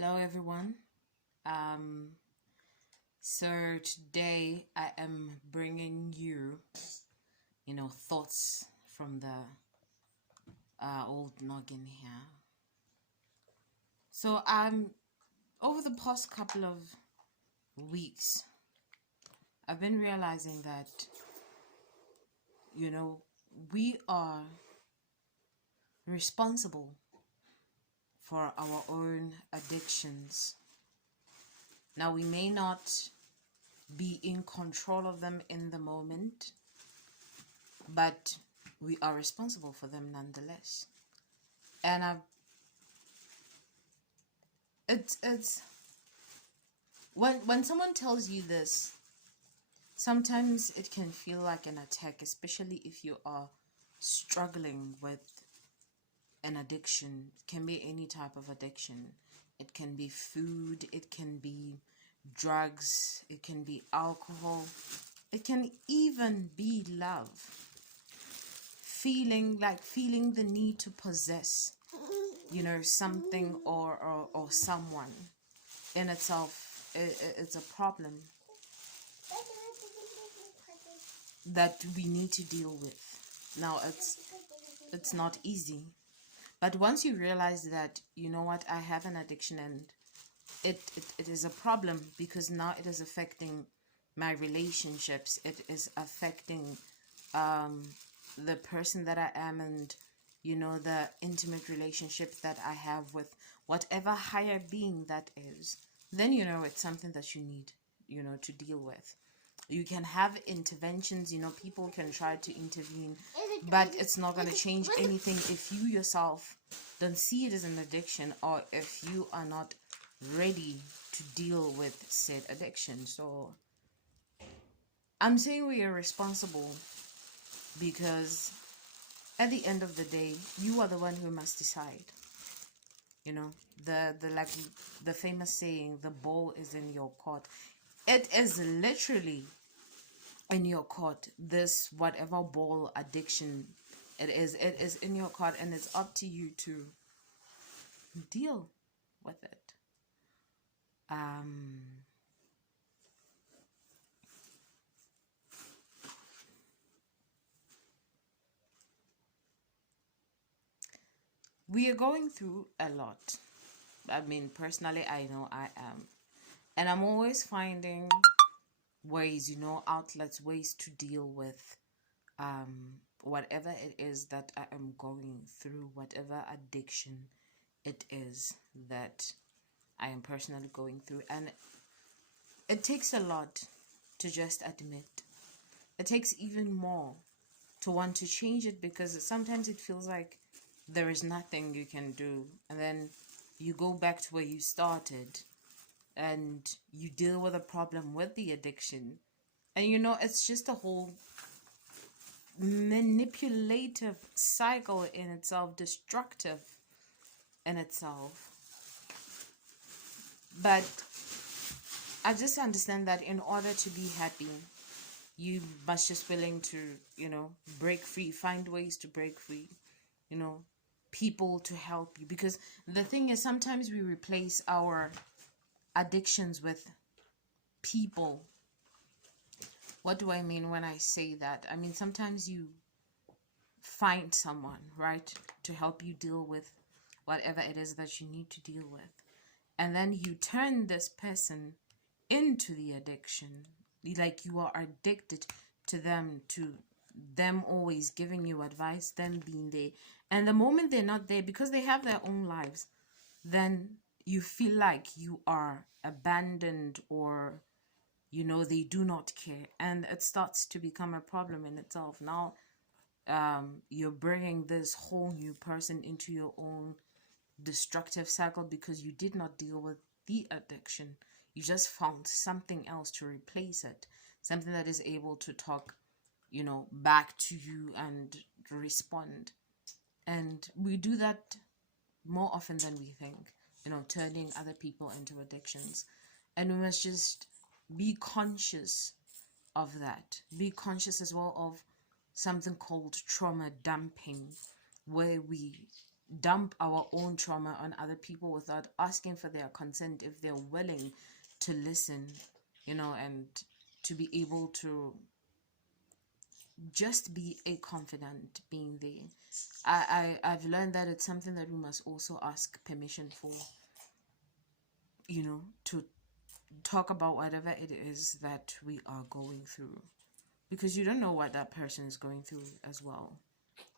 Hello, everyone. Um, so today I am bringing you, thoughts from the old noggin here. So over the past couple of weeks, I've been realizing that, you know, we are responsible for our own addictions. Now, we may not be in control of them in the moment, but we are responsible for them nonetheless. And it's when someone tells you this, sometimes it can feel like an attack, especially if you are struggling with an addiction. It can be any type of addiction. It can be food, it can be drugs, it can be alcohol, it can even be love. Feeling the need to possess, something or someone in itself, it's a problem that we need to deal with. Now, it's not easy, but once you realize that, you know what, I have an addiction and it is a problem, because now it is affecting my relationships, it is affecting the person that I am, and the intimate relationships that I have with whatever higher being that is, then it's something that you need to deal with. You can have interventions, people can try to intervene, but it's not going to change anything if you yourself don't see it as an addiction, or if you are not ready to deal with said addiction. So I'm saying we are responsible because at the end of the day, you are the one who must decide. The famous saying, the ball is in your court. It is literally in your court. This whatever ball addiction it is in your court, and it's up to you to deal with it. We are going through a lot. I mean, personally, I know I am. And I'm always finding ways, outlets, ways to deal with whatever it is that I am going through, whatever addiction it is that I am personally going through. And it takes a lot to just admit. It takes even more to want to change it, because sometimes it feels like there is nothing you can do, and then you go back to where you started and you deal with a problem with the addiction, and it's just a whole manipulative cycle in itself, destructive in itself. But I just understand that in order to be happy, you must just willing to break free, find ways to break free, people to help you. Because the thing is, sometimes we replace our addictions with people. What do I mean when I say that? I mean, sometimes you find someone, right, to help you deal with whatever it is that you need to deal with, and then you turn this person into the addiction. Like, you are addicted to them always giving you advice, them being there, and the moment they're not there, because they have their own lives, then you feel like you are abandoned, or they do not care, and it starts to become a problem in itself. Now you're bringing this whole new person into your own destructive cycle, because you did not deal with the addiction. You just found something else to replace it, something that is able to talk back to you and respond. And we do that more often than we think, turning other people into addictions. And we must just be conscious of that. Be conscious as well of something called trauma dumping, where we dump our own trauma on other people without asking for their consent if they're willing to listen, and to be able to just be a confident being there. I've learned that it's something that we must also ask permission for, to talk about whatever it is that we are going through, because you don't know what that person is going through as well.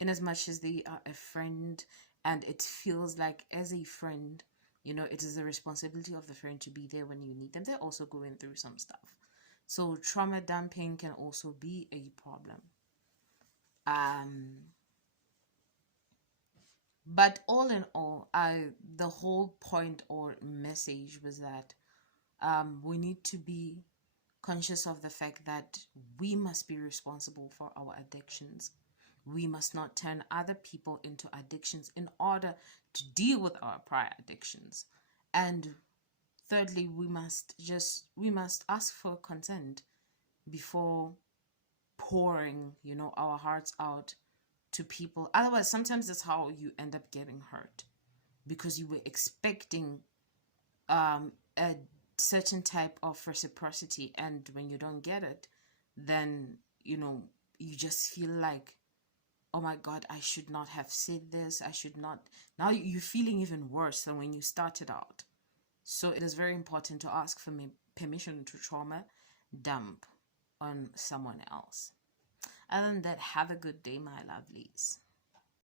In as much as they are a friend, and it feels like, as a friend, it is the responsibility of the friend to be there when you need them, they're also going through some stuff. So trauma dumping can also be a problem. But all in all, the whole point or message was that we need to be conscious of the fact that we must be responsible for our addictions. We must not turn other people into addictions in order to deal with our prior addictions. And thirdly, we must ask for consent before pouring, our hearts out to people. Otherwise, sometimes that's how you end up getting hurt, because you were expecting a certain type of reciprocity, and when you don't get it, then you just feel like, oh my god, I should not have said this, I should not. Now you're feeling even worse than when you started out. So it is very important to ask for permission to trauma dump on someone else. Other than that, have a good day, my lovelies.